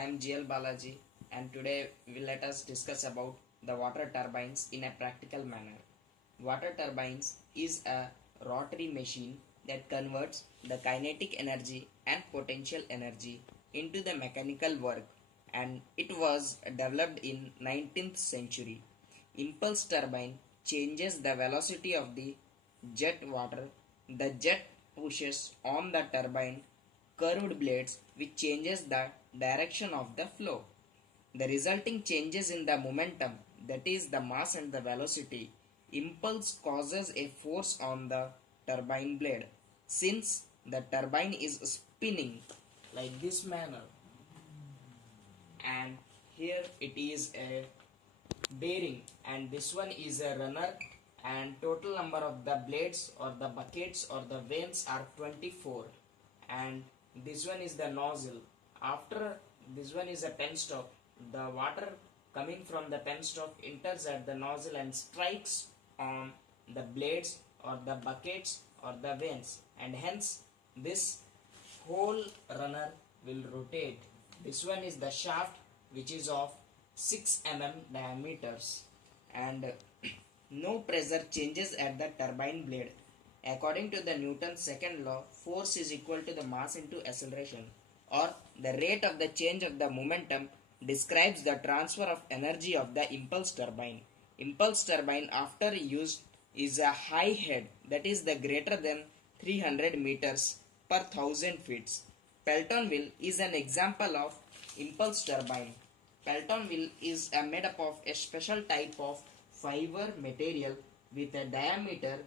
I am GL Balaji, and today let us discuss about the water turbines in a practical manner. Water turbines is a rotary machine that converts the kinetic energy and potential energy into the mechanical work, and it was developed in 19th century. Impulse turbine changes the velocity of the jet water. The jet pushes on the turbine curved blades which changes the direction of the flow. The resulting changes in the momentum, that is the mass and the velocity. Impulse causes a force on the turbine blade. Since the turbine is spinning like this manner, and here it is a bearing, and this one is a runner, and total number of the blades or the buckets or the vanes are 24, and this one is the nozzle. After this one is a penstock. The water coming from the penstock enters at the nozzle and strikes on the blades or the buckets or the vanes, and hence this whole runner will rotate. This one is the shaft, which is of 6 mm diameters, and no pressure changes at the turbine blade. According to the Newton's second law, force is equal to the mass into acceleration, or the rate of the change of the momentum describes the transfer of energy of the impulse turbine. Impulse turbine after used is a high head, that is the greater than 300 meters per 1000 feet. Pelton wheel is an example of impulse turbine. Pelton wheel is made up of a special type of fiber material with a diameter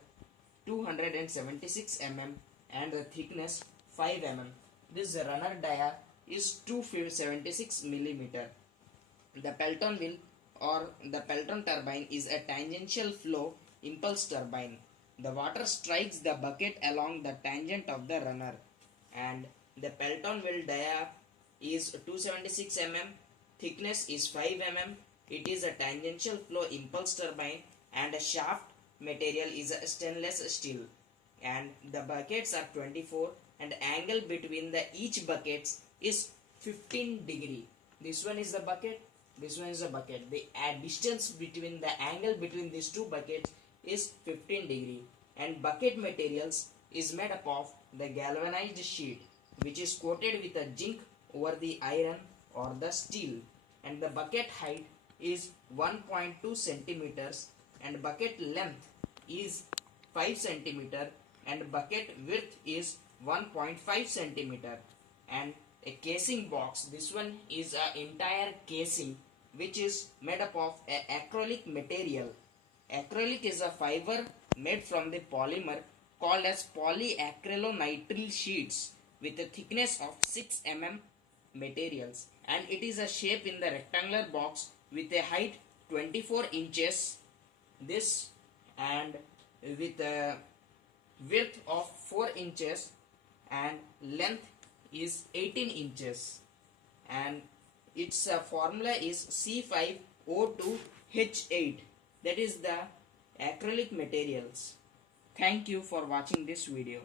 276 mm and the thickness 5 mm. This runner dia is 276 mm. The Pelton wheel or the Pelton turbine is a tangential flow impulse turbine. The water strikes the bucket along the tangent of the runner, and the Pelton wheel dia is 276 mm, thickness is 5 mm. It is a tangential flow impulse turbine, and a shaft material is a stainless steel, and the buckets are 24, and angle between the each buckets is 15 degree. This one is the bucket, this one is the bucket. The distance between the angle between these two buckets is 15 degree, and bucket materials is made up of the galvanized sheet which is coated with a zinc over the iron or the steel, and the bucket height is 1.2 centimeters, and bucket length is 5 centimeter, and bucket width is 1.5 centimeter, and a casing box. This one is an entire casing which is made up of acrylic material. Acrylic is a fiber made from the polymer called as polyacrylonitrile sheets with a thickness of 6 mm materials, and it is a shape in the rectangular box with a height 24 inches this, and with a width of 4 inches, and length is 18 inches, and its formula is C5O2H8, that is the acrylic materials. Thank you for watching this video.